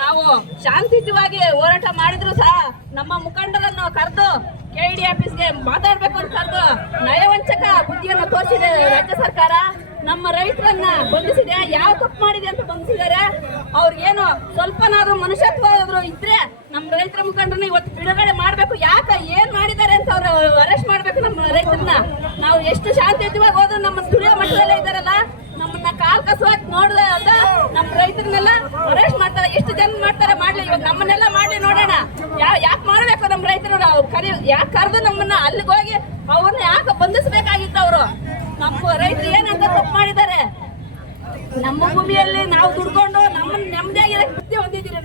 ನಾವು ಶಾಂತಿಯುತವಾಗಿ ಹೋರಾಟ ಮಾಡಿದ್ರು ಸಹ ನಮ್ಮ ಮುಖಂಡರನ್ನು ಕರೆದು ಕೆಇಡಿ ಆಫೀಸ್ಗೆ ಮಾತಾಡ್ಬೇಕು ಅಂತ ಕರೆದು ನಯವಂಚಕ ಬುದ್ಧಿಯನ್ನು ತೋರಿಸಿದೆ ರಾಜ್ಯ ಸರ್ಕಾರ. ನಮ್ಮ ರೈತರನ್ನ ಬಂಧಿಸಿದೆ. ಯಾವ ತಪ್ಪು ಮಾಡಿದೆ ಅಂತ ಬಂಧಿಸಿದ್ದಾರೆ. ಅವ್ರಿಗೇನು ಸ್ವಲ್ಪನಾದ್ರೂ ಮನುಷ್ಯತ್ವ ಇದ್ರೆ ನಮ್ಮ ರೈತರ ಮುಖಂಡರನ್ನ ಇವತ್ತು ಬಿಡುಗಡೆ ಮಾಡ್ಬೇಕು. ಯಾಕೆ ಏನ್ ಮಾಡಿದ್ದಾರೆ ಅಂತ ಅವ್ರು ಅರೆಸ್ಟ್ ಮಾಡ್ಬೇಕು ನಮ್ಮ ರೈತರನ್ನ. ನಾವು ಎಷ್ಟು ಶಾಂತಿಯುತವಾಗಿ ಹೋದ್ರು ನಮ್ಮ ದುಡಿಯೋ ಮಟ್ಟದಲ್ಲೇ ಇದ್ದಾರಲ್ಲ, ನಮ್ಮನ್ನ ಕಾಲ್ ಕಸವಾಗಿ ನೋಡಿದ ನಮ್ಮ ರೈತರನ್ನೆಲ್ಲ ಅರೆಸ್ಟ್ ಮಾಡ್ತಾರೆ. ಎಷ್ಟು ಜನ ಮಾಡ್ತಾರೆ ಮಾಡ್ಲಿ, ಇವಾಗ ನಮ್ಮನ್ನೆಲ್ಲ ಮಾಡ್ಲಿ ನೋಡೋಣ. ಯಾಕೆ ಮಾಡ್ಬೇಕು ನಮ್ಮ ರೈತರು? ಯಾಕೆ ಕರೆದು ನಮ್ಮನ್ನ ಅಲ್ಲಿಗೆ ಹೋಗಿ ಅವ್ರನ್ನ ಯಾಕೆ ಬಂಧಿಸಬೇಕಾಗಿತ್ತು? ಅವರು ನಮ್ಮ ರೈತರು ಏನಂತ ತಪ್ಪು ಮಾಡಿದ್ದಾರೆ? ನಮ್ಮ ಭೂಮಿಯಲ್ಲಿ ನಾವು ದುಡ್ಕೊಂಡು ನಮ್ಮನ್ನ ನೆಮ್ಮದಿಯಾಗಿ ಕೃತ್ಯ ಹೊಂದಿದ್ದೀರಿ.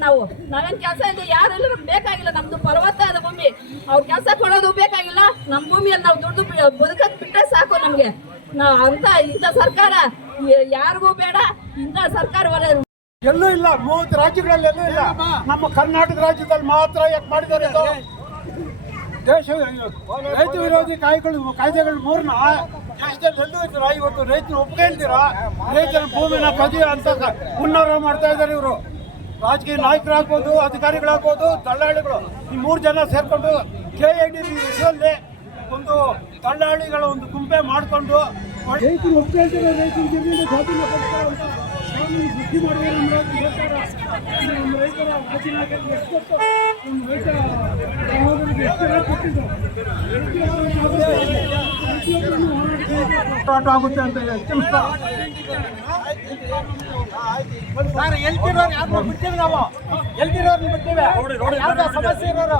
ನಾವೇನ್ ಕೆಲಸ ಇದೆ ಯಾರೆಲ್ಲ ನಮ್ಗೆ ಬೇಕಾಗಿಲ್ಲ. ನಮ್ದು ಫಲವತ್ತಾದ ಭೂಮಿ, ಅವ್ರ ಕೆಲಸ ಕೊಡೋದು ಬೇಕಾಗಿಲ್ಲ. ನಮ್ಮ ಭೂಮಿಯಲ್ಲಿ ನಾವು ದುಡ್ದು ಬದುಕಕ್ ಬಿಟ್ಟರೆ ಸಾಕು ನಮ್ಗೆ. ಅಂತ ಇಂಥ ಸರ್ಕಾರ ಯಾರಿಗೂ ಬೇಡ. ಇಂಥ ಸರ್ಕಾರ ಎಲ್ಲೂ ಇಲ್ಲ. 30 ರಾಜ್ಯಗಳಲ್ಲಿ ಎಲ್ಲೂ ಇಲ್ಲ. ನಮ್ಮ ಕರ್ನಾಟಕ ರಾಜ್ಯದಲ್ಲಿ ಮಾತ್ರ ಯಾಕೆ ಮಾಡಿದ್ದಾರೆ? ದೇಶ ರೈತ ವಿರೋಧಿ ಕಾಯ್ದೆಗಳು 3ನ ದೇಶದಲ್ಲಿ ಎಲ್ಲೂ ಇದ್ದೀರಾ? ಇವತ್ತು ರೈತರು ಒಪ್ಪಿಗೆಳ್ತೀರಾ? ರೈತರ ಭೂಮಿನ ಕದಿ ಅಂತ ಹುನ್ನಾರ ಮಾಡ್ತಾ ಇದ್ದಾರೆ ಇವರು. ರಾಜಕೀಯ ನಾಯಕರಾಗ್ಬೋದು, ಅಧಿಕಾರಿಗಳಾಗ್ಬೋದು, ದಳ್ಳಾಳಿಗಳು, ಈ 3 ಜನ ಸೇರ್ಕೊಂಡು ಕೆಇಡಿ ವಿಷಯದಲ್ಲಿ ಒಂದು ದಳ್ಳಾಳಿಗಳ ಒಂದು ಗುಂಪೆ ಮಾಡಿಕೊಂಡು ರೈತರು ಒಪ್ಪಿಗೆಳ್ತಾರೆ. ರೈತರು ಜಮೀನು ಸ್ವಾಧೀನ ಪಡಿಸ್ತಾರೆ ಅಂತ ಸೃಷ್ಟಿ ಮಾಡಿದ್ದಾರೆ ನಮ್ಮ ರೈತರ ರೈತ ಸಹೋದರಿಗೆ ಎಷ್ಟು ಕೊಟ್ಟಿದ್ದು ಹೋರಾಟ ಆಗುತ್ತೆ ಅಂತ ಎಲ್ತಿರೋರು ಯಾರು ಬಿಡ್ತೀವಿ? ನಾವು ಎಲ್ತಿರೋರ್ನ ಬಿಡ್ತೀವಿ. ಯಾವ್ದೋ ಸಮಸ್ಯೆ ಇರೋರು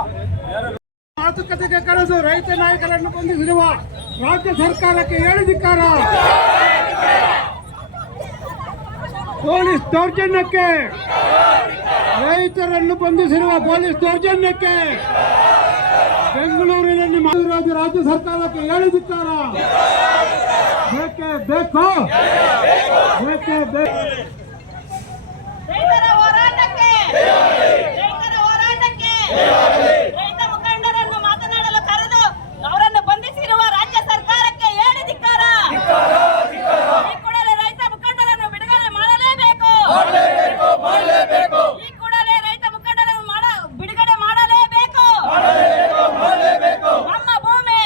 ಮಾತುಕತೆಗೆ ಕರೆದು ರೈತ ನಾಯಕರನ್ನು ಬಂಧಿಸಿರುವ ರಾಜ್ಯ ಸರ್ಕಾರಕ್ಕೆ ಹೇಳಿದಿಕ್ಕಾರ. ಪೊಲೀಸ್ ದೌರ್ಜನ್ಯಕ್ಕೆ, ರೈತರನ್ನು ಬಂಧಿಸಿರುವ ಪೊಲೀಸ್ ದೌರ್ಜನ್ಯಕ್ಕೆ ಬೆಂಗಳೂರಿನಲ್ಲಿ ಮಾಡಿರೋದು ರಾಜ್ಯ ಸರ್ಕಾರಕ್ಕೆ ಹೇಳಿದಿಕ್ಕಾರ. ಬೇಕೇ ಬೇಕು, ಬೇಕೇ ಬೇಕು. ರೈತ ಮುಖಂಡರನ್ನು ಮಾತನಾಡಲು ಕರೆದು ಅವರನ್ನು ಬಂಧಿಸಿರುವ ರಾಜ್ಯ ಸರ್ಕಾರಕ್ಕೆ ಹೇಳಿದಿಕ್ಕಾರ. ಈ ಕೂಡಲೇ ರೈತ ಮುಖಂಡರನ್ನು ಬಿಡುಗಡೆ ಮಾಡಲೇಬೇಕು. ಈ ಕೂಡಲೇ ರೈತ ಮುಖಂಡರನ್ನು ಬಿಡುಗಡೆ ಮಾಡಲೇಬೇಕು. ನಮ್ಮ ಭೂಮಿ,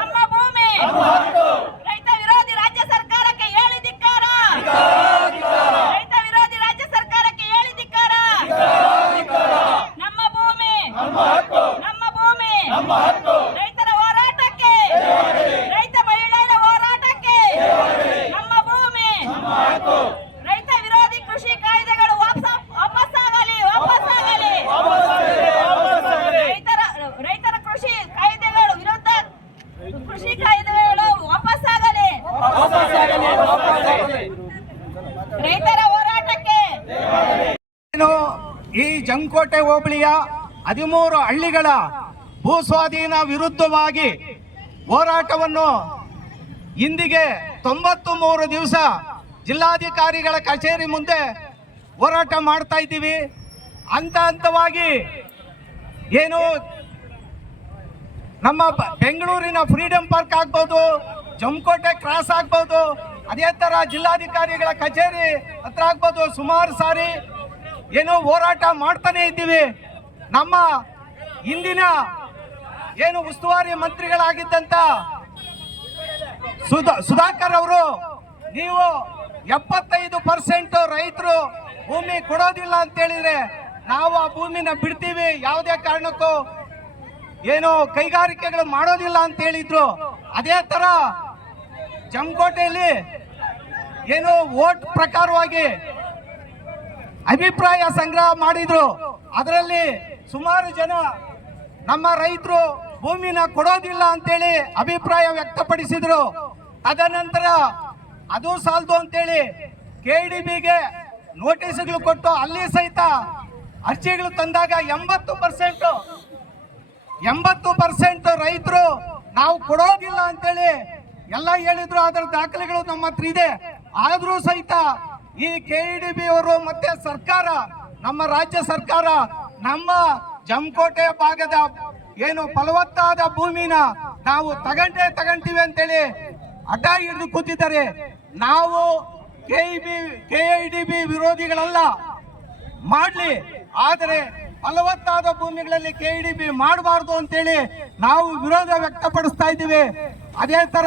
ನಮ್ಮ ಭೂಮಿ. ರೈತ ವಿರೋಧಿ ರಾಜ್ಯ ಸರ್ಕಾರಕ್ಕೆ ಹೇಳಿದಿಕ್ಕಾರ. ರೈತ ವಿರೋಧಿ ರಾಜ್ಯ ಸರ್ಕಾರಕ್ಕೆ ಹೇಳಿದಿಕ್ಕಾರ. ನಮ್ಮ ಭೂಮಿ, ನಮ್ಮ ಭೂಮಿ. ರೈತರ ಹೋರಾಟಕ್ಕೆ, ರೈತ ಮಹಿಳೆಯರ ಹೋರಾಟಕ್ಕೆ ನಮ್ಮ ಭೂಮಿ. ರೈತ ವಿರೋಧಿ ಕೃಷಿ ಕಾಯ್ದೆಗಳು ವಾಪಸ್ಸಾಗಲಿ, ವಾಪಸ್ಸಾಗಲಿ. ರೈತರ ಕೃಷಿ ಕಾಯ್ದೆಗಳು ವಿರುದ್ಧ ಕೃಷಿ ಕಾಯ್ದೆಗಳು ವಾಪಸ್ಸಾಗಲಿ. ರೈತರ ಹೋರಾಟಕ್ಕೆ ಈ ಜಂಕೋಟೆ ಹೋಬಳಿಯ 13 ಹಳ್ಳಿಗಳ ಭೂಸ್ವಾಧೀನ ವಿರುದ್ಧವಾಗಿ ಹೋರಾಟವನ್ನು ಇಂದಿಗೆ 93 ದಿವಸ ಜಿಲ್ಲಾಧಿಕಾರಿಗಳ ಕಚೇರಿ ಮುಂದೆ ಹೋರಾಟ ಮಾಡ್ತಾ ಇದ್ದೀವಿ. ಹಂತ ಹಂತವಾಗಿ ಏನು ನಮ್ಮ ಬೆಂಗಳೂರಿನ ಫ್ರೀಡಂ ಪಾರ್ಕ್ ಆಗ್ಬೋದು, ಜಂಕೋಟೆ ಕ್ರಾಸ್ ಆಗ್ಬೋದು, ಅದೇ ತರ ಜಿಲ್ಲಾಧಿಕಾರಿಗಳ ಕಚೇರಿ ಹತ್ರ ಆಗ್ಬೋದು, ಸುಮಾರು ಸಾರಿ ಏನು ಹೋರಾಟ ಮಾಡ್ತಾನೆ ಇದ್ದೀವಿ. ನಮ್ಮ ಇಂದಿನ ಏನು ಉಸ್ತುವಾರಿ ಮಂತ್ರಿಗಳಾಗಿದ್ದಂತ ಸುಧಾಕರ್ ಅವರು, ನೀವು 75% ರೈತರು ಭೂಮಿ ಕೊಡೋದಿಲ್ಲ ಅಂತ ಹೇಳಿದ್ರೆ ನಾವು ಆ ಭೂಮಿನ ಬಿಡ್ತೀವಿ, ಯಾವುದೇ ಕಾರಣಕ್ಕೂ ಏನು ಕೈಗಾರಿಕೆಗಳು ಮಾಡೋದಿಲ್ಲ ಅಂತ ಹೇಳಿದ್ರು. ಅದೇ ತರ ಜಂಕೋಟೆಯಲ್ಲಿ ಏನು ವೋಟ್ ಪ್ರಕಾರವಾಗಿ ಅಭಿಪ್ರಾಯ ಸಂಗ್ರಹ ಮಾಡಿದ್ರು. ಅದರಲ್ಲಿ ಸುಮಾರು ಜನ ನಮ್ಮ ರೈತರು ಭೂಮಿನ ಕೊಡೋದಿಲ್ಲ ಅಂತೇಳಿ ಅಭಿಪ್ರಾಯ ವ್ಯಕ್ತಪಡಿಸಿದ್ರು. ತದನಂತರ ಅದು ಸಾಲದು ಅಂತೇಳಿ ಕೆಇಡಿಬಿಗೆ ನೋಟಿಸ್ಗಳು ಕೊಟ್ಟು ಅಲ್ಲಿ ಸಹಿತ ಅರ್ಜಿಗಳು ತಂದಾಗ 80% ರೈತರು ನಾವು ಕೊಡೋದಿಲ್ಲ ಅಂತೇಳಿ ಎಲ್ಲ ಹೇಳಿದ್ರು. ಅದರ ದಾಖಲೆಗಳು ನಮ್ಮ ಹತ್ರ ಇದೆ. ಆದ್ರೂ ಸಹಿತ ಈ ಕೆಇಡಿಬಿ ಅವರು ಮತ್ತೆ ಸರ್ಕಾರ, ನಮ್ಮ ರಾಜ್ಯ ಸರ್ಕಾರ ನಮ್ಮ ಜಂಕೋಟೆ ಭಾಗದ ಏನು ಫಲವತ್ತಾದ ಭೂಮಿನ ನಾವು ತಗೊಂತೀವಿ ಅಂತೇಳಿ ಅಡ್ಡ ಹಿಡಿದು ಕೂತಿದ್ದಾರೆ. ನಾವು ಕೆಇಡಿಬಿ ವಿರೋಧಿಗಳಲ್ಲ, ಮಾಡಲಿ, ಆದರೆ ಫಲವತ್ತಾದ ಭೂಮಿಗಳಲ್ಲಿ KEDB ಮಾಡಬಾರ್ದು ಅಂತೇಳಿ ನಾವು ವಿರೋಧ ವ್ಯಕ್ತಪಡಿಸ್ತಾ ಇದ್ದೀವಿ. ಅದೇ ತರ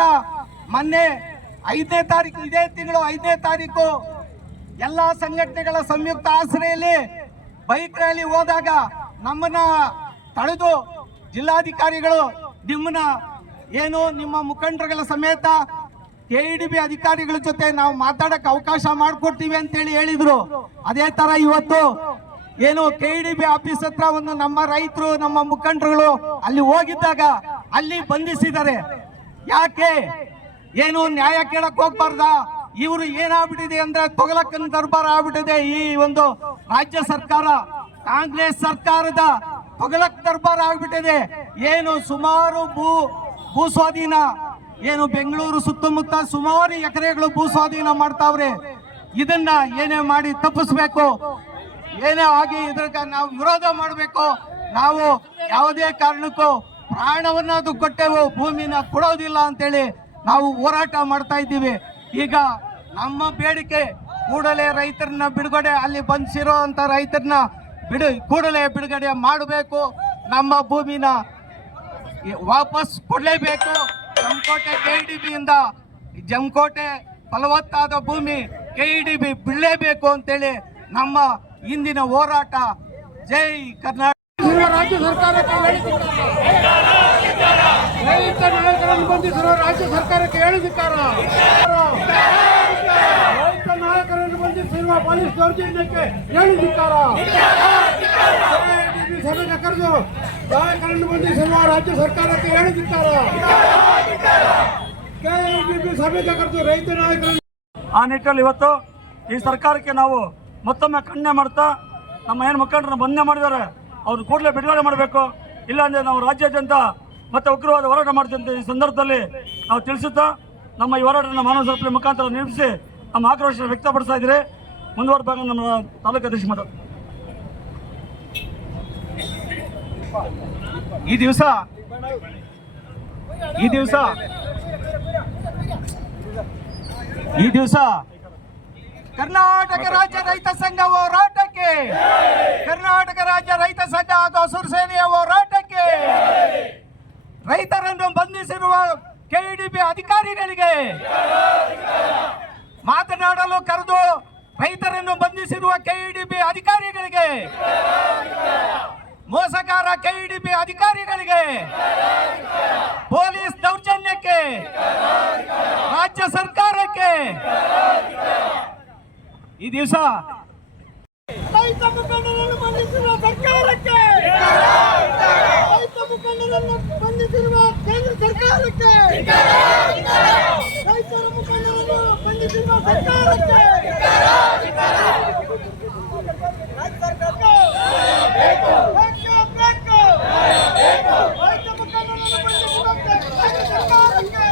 ಮೊನ್ನೆ 5ನೇ ತಾರೀಕು, ಇದೇ ತಿಂಗಳು 5ನೇ ತಾರೀಕು ಎಲ್ಲಾ ಸಂಘಟನೆಗಳ ಸಂಯುಕ್ತ ಆಶ್ರಯಲ್ಲಿ ಬೈಕ್ ರ್ಯಾಲಿ ಹೋದಾಗ ನಮ್ಮನ್ನ ತಡೆದು ಜಿಲ್ಲಾಧಿಕಾರಿಗಳು ನಿಮ್ಮ ಮುಖಂಡರುಗಳ ಸಮೇತ KEDB ಅಧಿಕಾರಿಗಳ ಜೊತೆ ನಾವು ಮಾತಾಡಕ್ಕೆ ಅವಕಾಶ ಮಾಡಿಕೊಡ್ತೀವಿ ಅಂತೇಳಿ ಹೇಳಿದ್ರು. ಅದೇ ತರ ಇವತ್ತು KEDB ಆಫೀಸ್ ಹತ್ರ ನಮ್ಮ ರೈತರು, ನಮ್ಮ ಮುಖಂಡರುಗಳು ಅಲ್ಲಿ ಹೋಗಿದ್ದಾಗ ಅಲ್ಲಿ ಬಂಧಿಸಿದ್ದಾರೆ. ಯಾಕೆ? ನ್ಯಾಯ ಕೇಳಕ್ ಹೋಗ್ಬಾರ್ದ? ಇವರು ಏನಾಗ್ಬಿಟ್ಟಿದೆ ಅಂದ್ರೆ ತೊಗಲಕ್ಕನ ದರ್ಬಾರ್ ಆಗ್ಬಿಟ್ಟಿದೆ. ಈ ಒಂದು ರಾಜ್ಯ ಸರ್ಕಾರ, ಕಾಂಗ್ರೆಸ್ ಸರ್ಕಾರದ ತೊಗಲಕ್ ದರ್ಬಾರ್ ಆಗ್ಬಿಟ್ಟಿದೆ. ಸುಮಾರು ಭೂ ಸ್ವಾಧೀನ, ಬೆಂಗಳೂರು ಸುತ್ತಮುತ್ತ ಸುಮಾರು ಎಕರೆಗಳು ಭೂ ಸ್ವಾಧೀನ ಮಾಡ್ತಾವ್ರೆ. ಇದನ್ನ ಏನೇ ಮಾಡಿ ತಪ್ಪಿಸ್ಬೇಕು, ಏನೇ ಆಗಿ ಇದ್ರಾಗ ನಾವು ವಿರೋಧ ಮಾಡಬೇಕು. ನಾವು ಯಾವುದೇ ಕಾರಣಕ್ಕೂ ಪ್ರಾಣವನ್ನಾದ್ರೂ ಕೊಟ್ಟೆವು, ಭೂಮಿನ ಕೊಡೋದಿಲ್ಲ ಅಂತೇಳಿ ನಾವು ಹೋರಾಟ ಮಾಡ್ತಾ ಇದ್ದೀವಿ. ಈಗ ನಮ್ಮ ಬೇಡಿಕೆ ಕೂಡಲೇ ರೈತರನ್ನ ಬಿಡುಗಡೆ, ಅಲ್ಲಿ ಬಂಧಿಸಿರುವಂತ ರೈತರನ್ನ ಕೂಡಲೇ ಬಿಡುಗಡೆ ಮಾಡಬೇಕು. ನಮ್ಮ ಭೂಮಿನ ವಾಪಸ್ ಕೊಡಲೇಬೇಕು. ಜಮಕೋಟೆ KEDB ಇಂದ ಜಮಕೋಟೆ ಫಲವತ್ತಾದ ಭೂಮಿ KEDB ಬಿಡಲೇಬೇಕು ಅಂತೇಳಿ ನಮ್ಮ ಇಂದಿನ ಹೋರಾಟ. ಜೈ ಕರ್ನಾಟಕ. ರಾಜ್ಯ ಸರ್ಕಾರಕ್ಕೆ ರೈತ ನಾಯಕರನ್ನು ಬಂಧಿಸಿರುವ ರಾಜ್ಯ ಸರ್ಕಾರಕ್ಕೆ ಹೇಳಿದಿಕ್ಕಾರ. ರೈತ ನಾಯಕರನ್ನು ಬಂಧಿಸಿರುವ ಪೊಲೀಸ್ ದೌರ್ಜನ್ಯಕ್ಕೆ ಹೇಳಿದಿಕ್ಕಾರ. KEDB ಸಭೆಗೆ ಕರೆದು ನಾಯಕರನ್ನು ಬಂಧಿಸಿರುವ ರಾಜ್ಯ ಸರ್ಕಾರಕ್ಕೆ ಹೇಳಿದಿಕ್ಕಾರ. KEDB ಸಭೆಗೆ ಕರೆದು ರೈತ ನಾಯಕರನ್ನು ಆ ನಿಟ್ಟಿನಲ್ಲಿ ಇವತ್ತು ಈ ಸರ್ಕಾರಕ್ಕೆ ನಾವು ಮತ್ತೊಮ್ಮೆ ಖಂಡನೆ ಮಾಡ್ತಾ, ನಮ್ಮ ಏನು ಮುಖಂಡರನ್ನ ಬಂಧನೆ ಮಾಡಿದ್ದಾರೆ ಅವ್ರು ಕೂಡಲೇ ಬಿಡುಗಡೆ ಮಾಡಬೇಕು. ಇಲ್ಲಾಂದರೆ ನಾವು ರಾಜ್ಯಾದ್ಯಂತ ಮತ್ತೆ ಉಗ್ರವಾದ ಹೋರಾಟ ಮಾಡ್ತೀವಿ ಅಂತ ಈ ಸಂದರ್ಭದಲ್ಲಿ ನಾವು ತಿಳಿಸುತ್ತಾ ನಮ್ಮ ಈ ಹೋರಾಟವನ್ನು ಮಾನವ ಸರಪಳಿ ಮುಖಾಂತರ ನಿರ್ಮಿಸಿ ನಮ್ಮ ಆಕ್ರೋಶ ವ್ಯಕ್ತಪಡಿಸ್ತಾ ಇದ್ದೀರಿ. ಮುಂದುವರೆದ ಭಾಗ ನಮ್ಮ ತಾಲೂಕು ಅಧ್ಯಕ್ಷ ಮಾತು. ಈ ದಿವಸ ಕರ್ನಾಟಕ ರಾಜ್ಯ ರೈತ ಸಂಘ ಹೋರಾಟಕ್ಕೆ, ಕರ್ನಾಟಕ ರಾಜ್ಯ ರೈತ ಸಂಘ ಹಾಗೂ ಹಸಿರು ಸೇನೆಯ ಹೋರಾಟಕ್ಕೆ, ರೈತರನ್ನು ಬಂಧಿಸಿರುವ KEDB ಅಧಿಕಾರಿಗಳಿಗೆ ಮಾತನಾಡಲು ಕರೆದು ರೈತರನ್ನು ಬಂಧಿಸಿರುವ KEDB ಅಧಿಕಾರಿಗಳಿಗೆ, ಮೋಸಗಾರ KEDB ಅಧಿಕಾರಿಗಳಿಗೆ, ಪೊಲೀಸ್ ದೌರ್ಜನ್ಯಕ್ಕೆ, ರಾಜ್ಯ ಸರ್ಕಾರಕ್ಕೆ ಈ ದಿವಸ ರೈತ ಮುಖಂಡರನ್ನು ಬಂಧಿಸಿರುವ ಸರ್ಕಾರಕ್ಕೆ, ರೈತ ಮುಖಂಡರನ್ನು ಬಂಧಿಸಿರುವ ಕೇಂದ್ರ ಸರ್ಕಾರಕ್ಕೆ, ರೈತರ ಮುಖಂಡರನ್ನು ಬಂಧಿಸಿರುವ ಸರ್ಕಾರಕ್ಕೆ ರೈತ ಮುಖಂಡರನ್ನು ಬಂಧಿಸಿರುವ ಕೇಂದ್ರ ಸರ್ಕಾರಕ್ಕೆ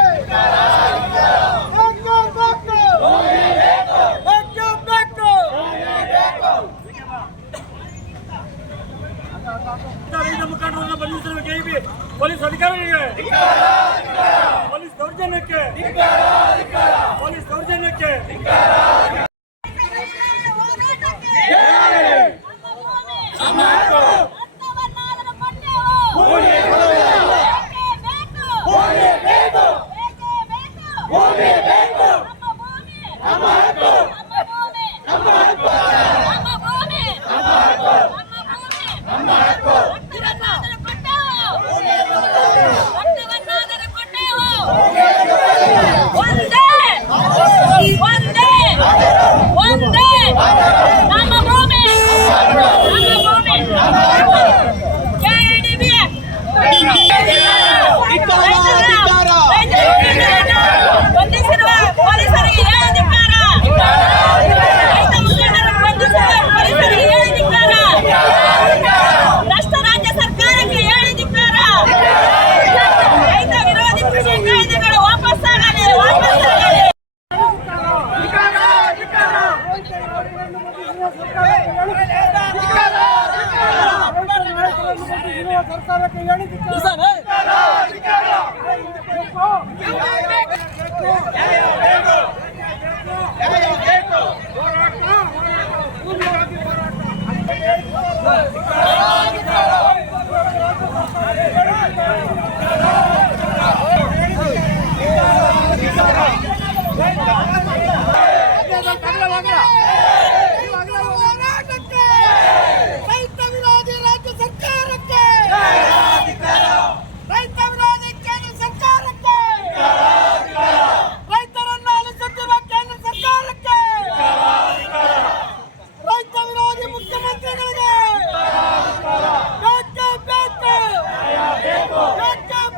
ರೈತ ಮುಖಂಡರನ್ನು ಬಂಧಿಸಿರುವ KEDB ಪೊಲೀಸ್ ಅಧಿಕಾರಿಗಳಿಗೆ, ಪೊಲೀಸ್ ದೌರ್ಜನ್ಯಕ್ಕೆ, ಪೊಲೀಸ್ ದೌರ್ಜನ್ಯಕ್ಕೆ ಸರ್ಕಾರಕ್ಕೆ ಹೇಳಿದಿಕ್ಕಾರ. ಹೋರಾಟ ರೈತ ವಿರೋಧಿ ರಾಜ್ಯ ಸರ್ಕಾರಕ್ಕೆ, ರೈತ ವಿರೋಧಿ ಕೇಂದ್ರ ಸರ್ಕಾರಕ್ಕೆ, ರೈತರನ್ನು ಅಲಿಸುತ್ತಿರುವ ಕೇಂದ್ರ ಸರ್ಕಾರಕ್ಕೆ, ರೈತ ವಿರೋಧಿ ಮುಖ್ಯಮಂತ್ರಿಗಳಿಗೆ ಬೇಕು ಬೇಕು ಬೇಕು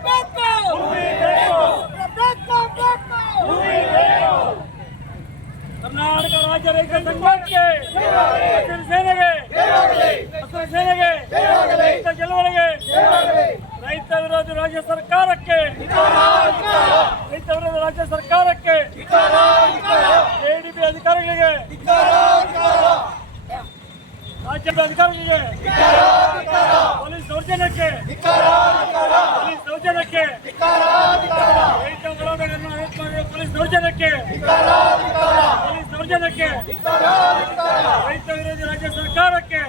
ಬೇಕು ಬೇಕು ಬೇಕು. ಕರ್ನಾಟಕ ರಾಜ್ಯ ರೈತ ಸಂಘಕ್ಕೆ, ಹಸಿರು ಸೇನೆಗೆ, ಹಸಿರು ಸೇನೆಗೆ, ರೈತ ಗೆಲುವರಿಗೆ, ರೈತ ವಿರೋಧಿ ರಾಜ್ಯ ಸರ್ಕಾರಕ್ಕೆ, ರೈತ ವಿರೋಧಿ ರಾಜ್ಯ ಸರ್ಕಾರಕ್ಕೆ, ಎಡಿಬಿ ಅಧಿಕಾರಿಗಳಿಗೆ, ರಾಜ್ಯದ ಅಧಿಕಾರಿಗಳಿಗೆ, ಪೊಲೀಸ್ ದೌರ್ಜನ್ಯಕ್ಕೆ, ಪೊಲೀಸ್ ದೌರ್ಜನ್ಯಕ್ಕೆ, ರೈತ ಹೋರಾಟಗಾರರನ್ನು ಅರೆಸ್ಟ್ ಮಾಡಿದ ಪೊಲೀಸ್ ದೌರ್ಜನ್ಯಕ್ಕೆ, ಪೊಲೀಸ್ ದೌರ್ಜನ್ಯಕ್ಕೆ, ರೈತ ವಿರೋಧಿ ರಾಜ್ಯ ಸರ್ಕಾರಕ್ಕೆ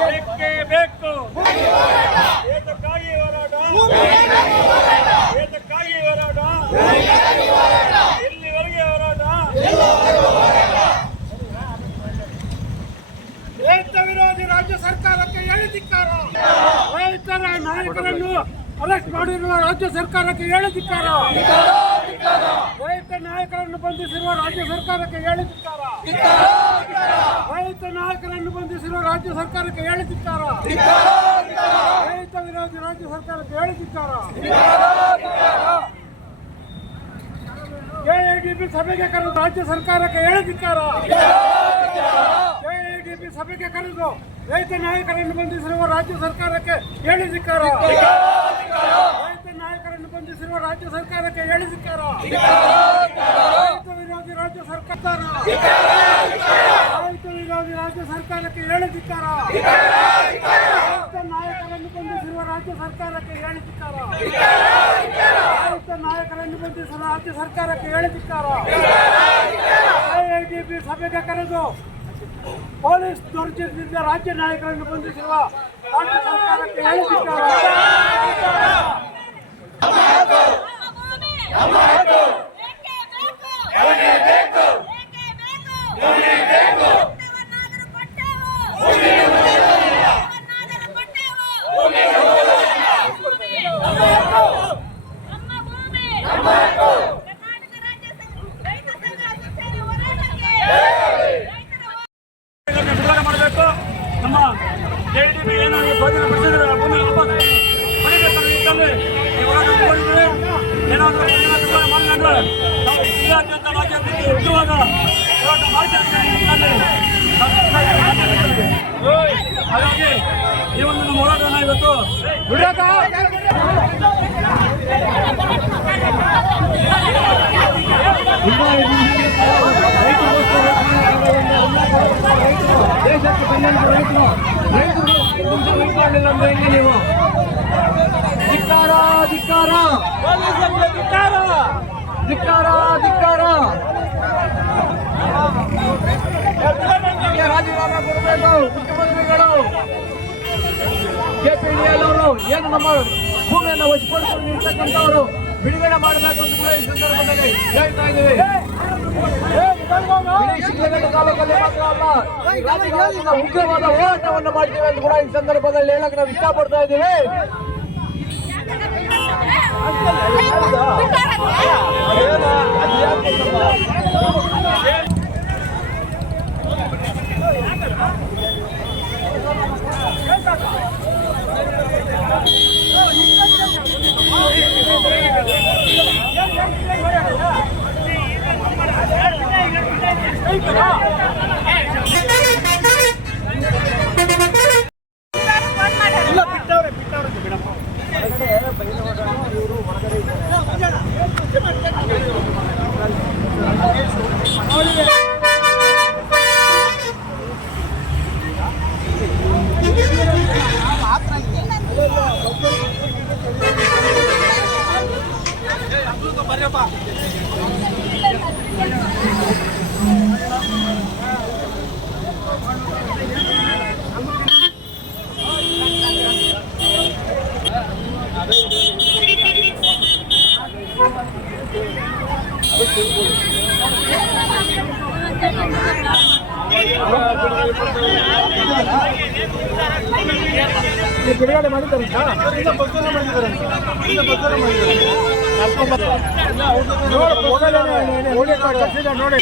ಬೇಕೇ ಬೇಕು. ಏತಕ್ಕಾಗಿ ಹೋರಾಟ, ಏತಕ್ಕಾಗಿ ಹೋರಾಟ, ಎಲ್ಲಿವರೆಗೆ ಹೋರಾಟ? ರೈತ ವಿರೋಧಿ ರಾಜ್ಯ ಸರ್ಕಾರಕ್ಕೆ ಹೇಳಿದಿಕ್ಕಾರ. ರೈತರ ನಾಯಕರನ್ನು ಅರೆಸ್ಟ್ ಮಾಡಿರುವ ರಾಜ್ಯ ಸರ್ಕಾರಕ್ಕೆ ಹೇಳಿದಿಕ್ಕಾರ. ರೈತ ನಾಯಕರನ್ನು ಬಂಧಿಸಿರುವ ರಾಜ್ಯ ಸರ್ಕಾರಕ್ಕೆ ಹೇಳಿದಿಕ್ಕಾರ. ರೈತ ನಾಯಕರನ್ನು ಬಂಧಿಸಿರುವ ರಾಜ್ಯ ಸರ್ಕಾರಕ್ಕೆ ಹೇಳಿದಿಕ್ಕಾರ. ರೈತ ವಿರೋಧಿ ರಾಜ್ಯ ಸರ್ಕಾರಕ್ಕೆ ಹೇಳಿದಿಕ್ಕಾರ. ಕೆಎಡಿಬಿ ಸಭೆಗೆ ಕರೆದು ರಾಜ್ಯ ಸರ್ಕಾರಕ್ಕೆ ಹೇಳಿದಿಕ್ಕಾರ. ಕೆಎಡಿಬಿ ಸಭೆಗೆ ಕರೆದು ರೈತ ನಾಯಕರನ್ನು ಬಂಧಿಸಿರುವ ರಾಜ್ಯ ಸರ್ಕಾರಕ್ಕೆ ಹೇಳಿದಿಕ್ಕಾರ. ರೈತ ನಾಯಕರನ್ನು ಬಂಧಿಸಿರುವ ರಾಜ್ಯ ಸರ್ಕಾರಕ್ಕೆ ಹೇಳಿದಿಕ್ಕಾರ. ರೈತ ವಿರೋಧಿ ರಾಜ್ಯ ಸರ್ಕಾರ, ರೈತ ವಿರೋಧಿ ರಾಜ್ಯ ಸರ್ಕಾರಕ್ಕೆ ಹೇಳಿದಿಕ್ಕಾರ. ರೈತ ನಾಯಕರನ್ನು ಬಂಧಿಸಿರುವ ರಾಜ್ಯ ಸರ್ಕಾರಕ್ಕೆ ಹೇಳಿದಿಕ್ಕಾರ. ರೈತ ನಾಯಕರನ್ನು ಬಂಧಿಸಿರುವ ರಾಜ್ಯ ಸರ್ಕಾರಕ್ಕೆ ಹೇಳಿದಿಕ್ಕಾರ. ಕೆಎಡಿಬಿ ಸಭೆಗೆ ಕರೆದು ಪೊಲೀಸ್ ದೌರ್ಜನ್ಯದಿಂದ ರಾಜ್ಯ ನಾಯಕರನ್ನು ಬಂಧಿಸಿರುವ ರಾಜ್ಯ ಸರ್ಕಾರಕ್ಕೆ ಹೇಳಿದಿಕ್ಕಾರ. ಬಿಡುಗಡೆ ಮಾಡಬೇಕು. ನಮ್ಮ ಕೆಡಿಬಿ ಏನಾದರೂ ಸ್ವಾಧೀನಪಡಿಸಿದ್ರೆ ಭೂಮಿ ವಾಪಸ್ ಪಡಿಬೇಕು ನಿಟ್ಟಿನಲ್ಲಿ ಈ ಹೋರಾಟ ಮಾಡಿದ್ರೆ ಏನಾದರೂ ಬಿಡುಗಡೆ ಮಾಡಿಲ್ಲ ಅಂದ್ರೆ ನಾವು ಜಿಲ್ಲಾದ್ಯಂತ ರಾಜ್ಯಾದ್ಯಂತ ಉಗ್ರವಾದ ಹೋರಾಟ ಮಾಡ್ತೀವಿ ನಿಟ್ಟಿನಲ್ಲಿ ಹಾಗಾಗಿ ಈ ಒಂದು ನಮ್ಮ ಹೋರಾಟವನ್ನು ಇವತ್ತು ದೇಶಕ್ಕೆ ಸಂಬಂಧ ರೈತರು ಮಾಡಿಲ್ಲ ಅಂದ್ರೆ ಹೆಂಗೆ ನೀವು? ಧಿಕ್ಕಾರ ಧಿಕ್ಕಾರ ಧಿಕ್ಕಾರ ಧಿಕ್ಕಾರ ಧಿಕ್ಕಾರ. ರಾಜೀನಾಮೆ ಕೊಡಬೇಕು ಮುಖ್ಯಮಂತ್ರಿಗಳು. ಕೆಪಿಡಿಎಲ್ ಅವರು ಏನು ನಮ್ಮ ಭೂಮಿಯನ್ನು ವಶಪಡಿಸಿಕೊಂಡು ನಿಲ್ತಕ್ಕಂಥವರು ಬಿಡುಗಡೆ ಮಾಡಬೇಕು ಅಂತ ಕೂಡ ಈ ಸಂದರ್ಭದಲ್ಲಿ ಹೇಳ್ತಾ ಇದ್ದೀವಿ. ಶಿಕ್ಷಕರ ತಾಲೂಕಲ್ಲಿ ಮಾತ್ರ ಅಲ್ಲ, ರಾಜ್ಯದ ಉಗ್ರವಾದ ಹೋರಾಟವನ್ನು ಮಾಡ್ತೀವಿ ಅಂತ ಕೂಡ ಈ ಸಂದರ್ಭದಲ್ಲಿ ಹೇಳಕ್ ನಾವು ಇಷ್ಟಪಡ್ತಾ ಇದ್ದೀವಿ. ನೋಡಿ ಬಿಡುಗಡೆ ಮಾಡಿದ್ದಾರೆ ನೋಡಿ.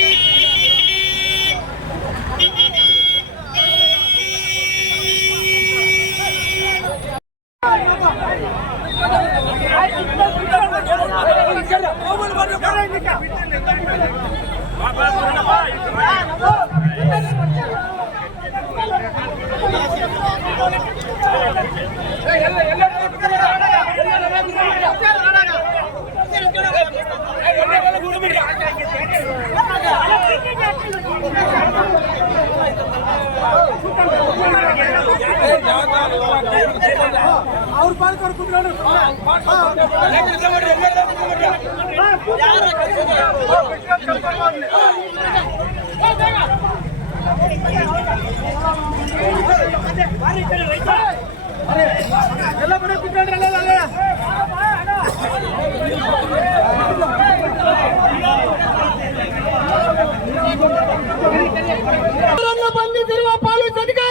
ಅವ್ರ ಪಾಲ್ಕೊಂಡು ಕುಂತ್ಕೊಂಡು ಎಲ್ಲ ಕಡೆ ಕುತ್ಕೊಂಡ್ರಲ್ಲ ಬಂಧಿಸಿರುವ ಪೊಲೀಸ್ ಅಧಿಕಾರಿ